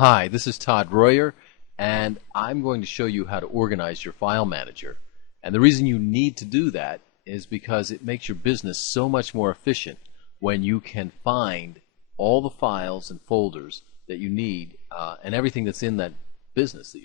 Hi, this is Todd Royer, and I'm going to show you how to organize your file manager. And the reason you need to do that is because it makes your business so much more efficient when you can find all the files and folders that you need and everything that's in that business,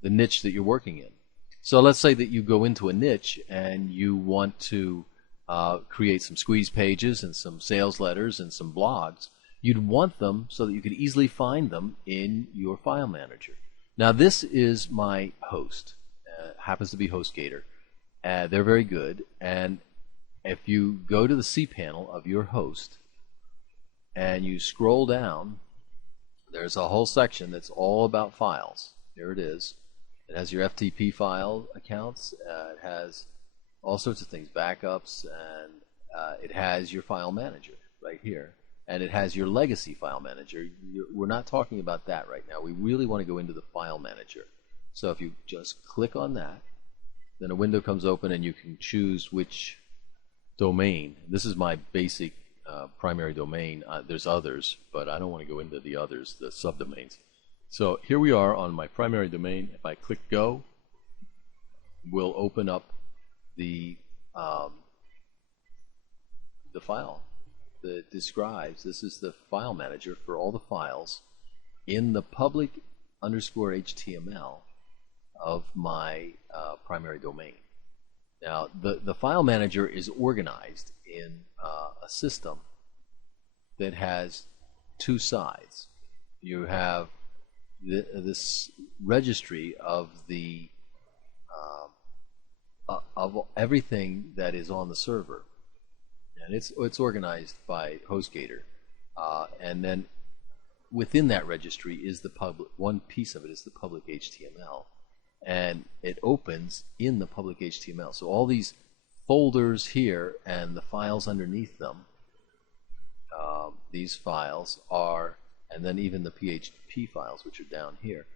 the niche that you're working in. So let's say that you go into a niche and you want to create some squeeze pages and some sales letters and some blogs. You'd want them so that you could easily find them in your file manager. Now this is my host, happens to be HostGator. They're very good, and if you go to the cPanel of your host and you scroll down, there's a whole section that's all about files. Here it is. It has your FTP file accounts, it has all sorts of things, backups, and it has your file manager right here. And it has your legacy file manager. We're not talking about that right now. We really want to go into the file manager. So if you just click on that, then a window comes open and you can choose which domain. This is my basic primary domain. There's others, but I don't want to go into the others, the subdomains. So here we are on my primary domain. If I click go, we'll open up the file that describes, this is the file manager for all the files in the public underscore HTML of my primary domain. Now the file manager is organized in a system that has two sides. You have this registry of the of everything that is on the server. And it's organized by HostGator, and then within that registry is the public. One piece of it is the public HTML, and it opens in the public HTML. So all these folders here and the files underneath them, these files are, and then even the PHP files which are down here,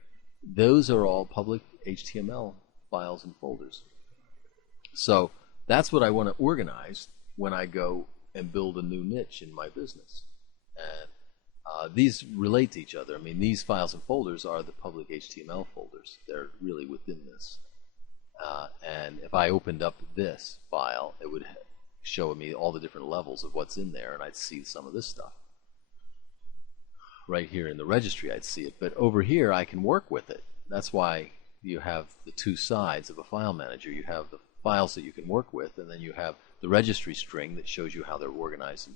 those are all public HTML files and folders. So that's what I want to organize when I go and build a new niche in my business. And these relate to each other. I mean, these files and folders are the public HTML folders. They're really within this. And if I opened up this file, it would show me all the different levels of what's in there, and I'd see some of this stuff. Right here in the registry, I'd see it. But over here, I can work with it. That's why you have the two sides of a file manager. You have the files that you can work with, and then you have the registry string that shows you how they're organized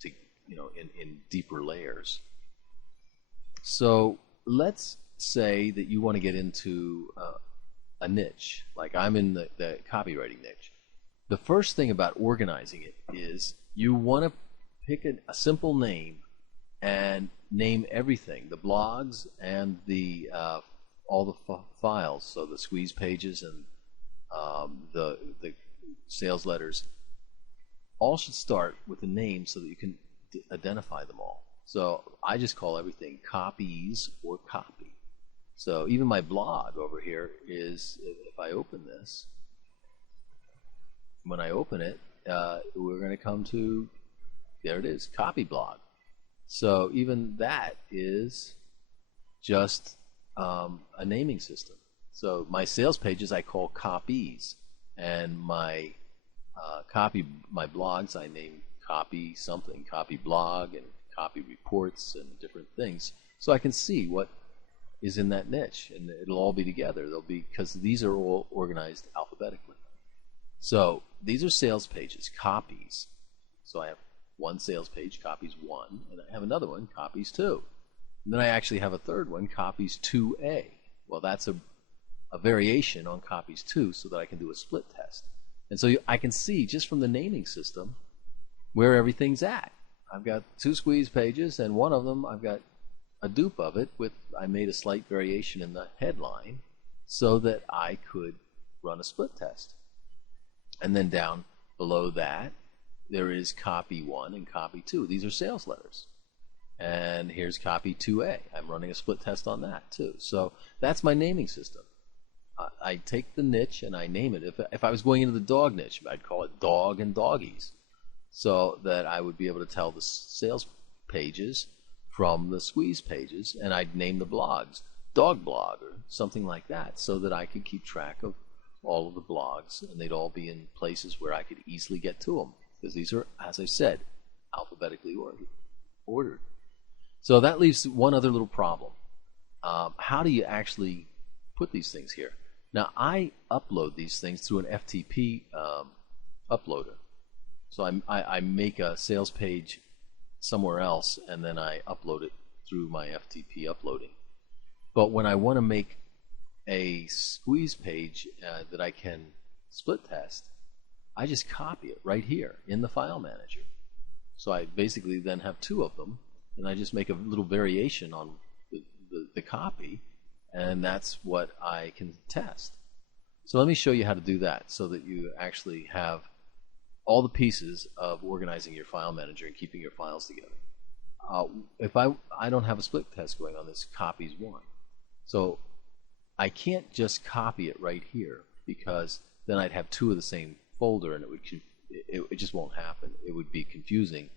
to, in deeper layers. So let's say that you want to get into a niche, like I'm in the copywriting niche. The first thing about organizing it is you want to pick a simple name and name everything, the blogs and the all the files, so the squeeze pages and the sales letters, all should start with a name so that you can identify them all. So I just call everything copies or copy. So even my blog over here is, if I open this, when I open it, we're going to come to, there it is, copy blog. So even that is just a naming system. So my sales pages I call copies, and my my blogs I name copy something, copy blog and copy reports and different things, so I can see what is in that niche, and it'll all be together. They'll be, because these are all organized alphabetically. So these are sales pages, copies. So I have one sales page, copies 1, and I have another one, copies 2. And then I actually have a third one, copies 2A. Well, that's a variation on copies 2, so that I can do a split test. And so I can see just from the naming system where everything's at. I've got 2 squeeze pages, and one of them I've got a dupe of it with, I made a slight variation in the headline so that I could run a split test. And then down below that there is copy 1 and copy 2. These are sales letters. And here's copy 2A. I'm running a split test on that too. So that's my naming system. I take the niche and I name it. If I was going into the dog niche, I'd call it dog and doggies, so that I would be able to tell the sales pages from the squeeze pages, and I'd name the blogs dog blog or something like that, so that I could keep track of all of the blogs, and they'd all be in places where I could easily get to them, because these are, as I said, alphabetically ordered. So that leaves one other little problem. How do you actually put these things here? Now, I upload these things through an FTP uploader. So I make a sales page somewhere else, and then I upload it through my FTP uploading. But when I want to make a squeeze page that I can split test, I just copy it right here in the file manager. So I basically then have two of them, and I just make a little variation on the copy, and that's what I can test. So let me show you how to do that so that you actually have all the pieces of organizing your file manager and keeping your files together. If I don't have a split test going on, this copies one. So I can't just copy it right here, because then I'd have two of the same folder, and it just won't happen. It would be confusing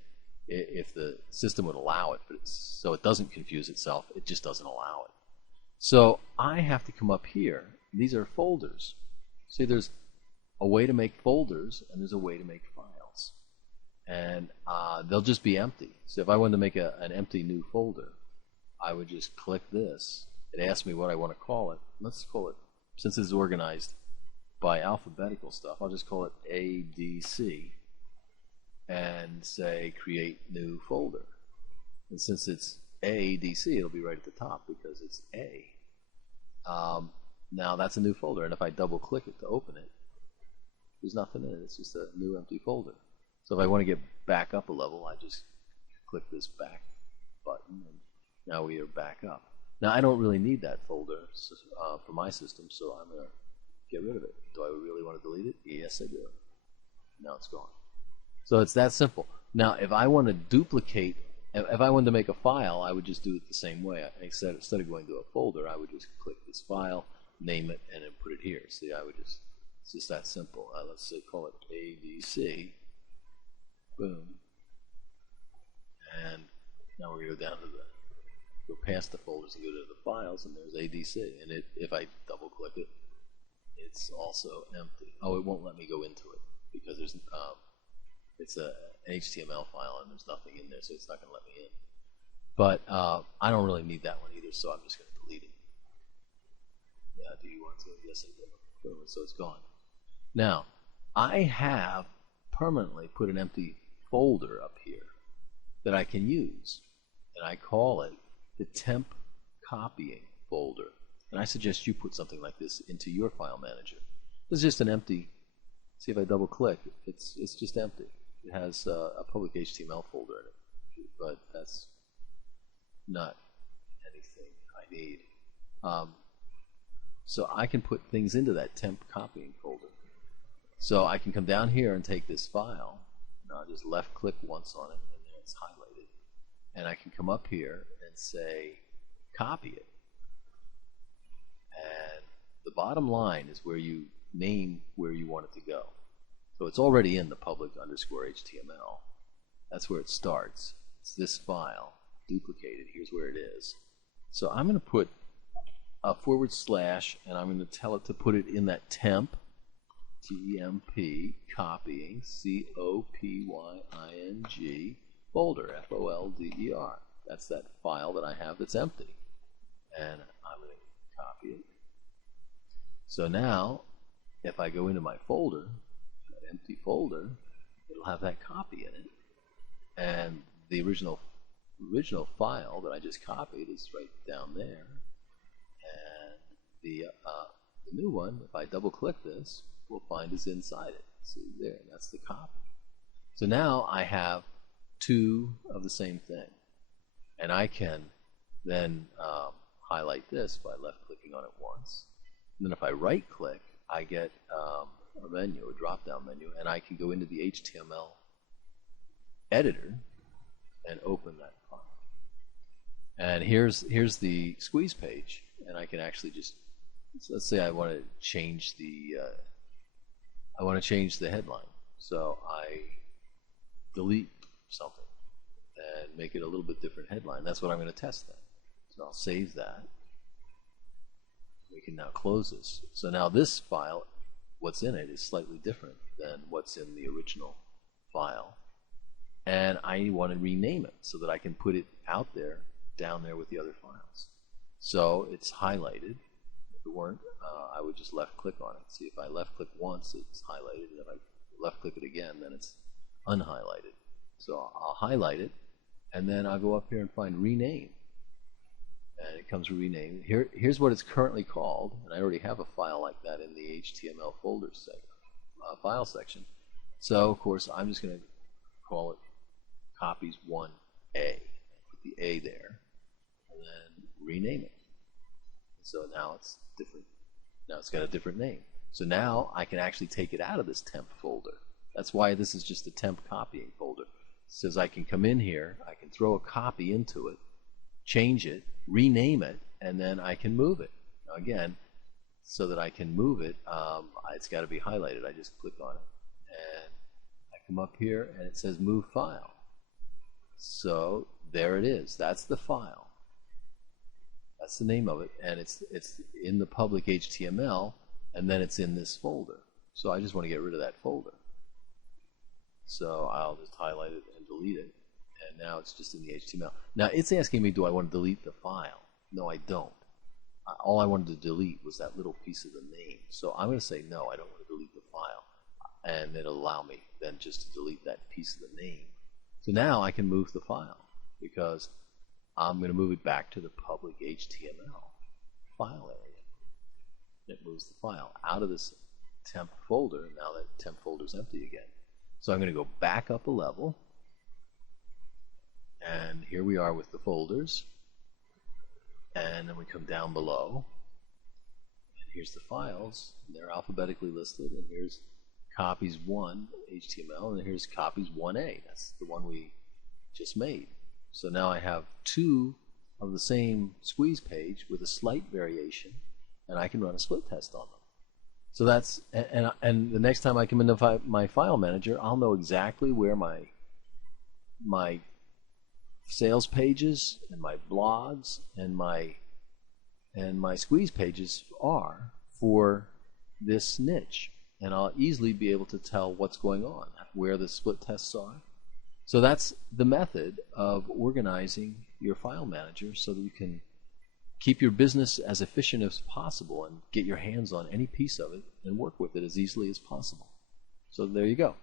if the system would allow it, but so it doesn't confuse itself, it just doesn't allow it. So I have to come up here. These are folders. See, there's a way to make folders, and there's a way to make files. And they'll just be empty. So if I wanted to make an empty new folder, I would just click this. It asks me what I want to call it. Let's call it, since it's organized by alphabetical stuff, I'll just call it ADC and say create new folder. And since it's ADC, it'll be right at the top because it's A. Now that's a new folder, and if I double click it to open it, there's nothing in it. It's just a new empty folder. So if I want to get back up a level, I just click this back button, and now we are back up. Now I don't really need that folder for my system, so I'm going to get rid of it. Do I really want to delete it? Yes, I do. Now it's gone. So it's that simple. Now if I want to duplicate, if I wanted to make a file, I would just do it the same way. Instead of going to a folder, I would just click this file, name it, and then put it here. See, I would just, it's just that simple. Let's say call it ADC. Boom. And now we're going to go down to go past the folders and go to the files, and there's ADC. And if I double click it, it's also empty. Oh, it won't let me go into it because there's it's an HTML file and there's nothing in there, so it's not going to let me in. But I don't really need that one either, so I'm just going to delete it. Yeah, do you want to? Yes, I do. Boom, so it's gone. Now, I have permanently put an empty folder up here that I can use, and I call it the Temp Copying folder. And I suggest you put something like this into your file manager. This is just an empty, see if I double click, it's just empty. It has a public HTML folder in it, but that's not anything I need. So I can put things into that Temp Copying folder. So I can come down here and take this file, and I'll just left click once on it, and there it's highlighted. And I can come up here and say copy it. And the bottom line is where you name where you want it to go. So it's already in the public underscore HTML. That's where it starts. It's this file, duplicated. Here's where it is. So I'm going to put a /, and I'm going to tell it to put it in that temp, T-E-M-P, copying, C-O-P-Y-I-N-G, folder, F-O-L-D-E-R. That's that file that I have that's empty. And I'm going to copy it. So now, if I go into my folder, that empty folder, it'll have that copy in it. And the original file that I just copied is right down there. And the new one, if I double click this, we'll find is inside it. See there, that's the copy. So now I have two of the same thing. And I can then highlight this by left clicking on it once. And then if I right click, I get a menu, a drop down menu, and I can go into the HTML editor and open that file. And here's the squeeze page, and I can actually just, so let's say I want to change the headline. So I delete something, and and make it a little bit different headline. That's what I'm going to test then. So I'll save that. We can now close this. So now this file, what's in it is slightly different than what's in the original file. And I want to rename it so that I can put it out there, down there with the other files. So it's highlighted. If it weren't, I would just left click on it. See, if I left click once, it's highlighted. And if I left click it again, then it's unhighlighted. So I'll highlight it, and then I'll go up here and find rename. And it comes renamed. Here's what it's currently called, and I already have a file like that in the HTML folder file section. So of course I'm just going to call it copies 1A. Put the A there, and then rename it. So now it's different. Now it's got a different name. So now I can actually take it out of this temp folder. That's why this is just a temp copying folder. It says I can come in here, I can throw a copy into it, change it, rename it, and then I can move it. Now again, so that I can move it, it's got to be highlighted. I just click on it, and I come up here, and it says Move File. So there it is. That's the file. That's the name of it, and it's in the public HTML, and then it's in this folder. So I just want to get rid of that folder. So I'll just highlight it and delete it, and now it's just in the HTML. Now it's asking me, do I want to delete the file? No, I don't. All I wanted to delete was that little piece of the name. So I'm going to say no, I don't want to delete the file, and it'll allow me then just to delete that piece of the name. So now I can move the file, because I'm going to move it back to the public HTML file area. It moves the file out of this temp folder, and now that temp folder is empty again. So I'm going to go back up a level, and here we are with the folders, and then we come down below, and here's the files, and they're alphabetically listed, and here's copies 1 HTML, and here's copies 1A. That's the one we just made. So now I have two of the same squeeze page with a slight variation, and I can run a split test on them. So that's, and the next time I come into my file manager, I'll know exactly where my sales pages and my blogs and my squeeze pages are for this niche, and I'll easily be able to tell what's going on, where the split tests are. So that's the method of organizing your file manager so that you can keep your business as efficient as possible and get your hands on any piece of it and work with it as easily as possible. So there you go.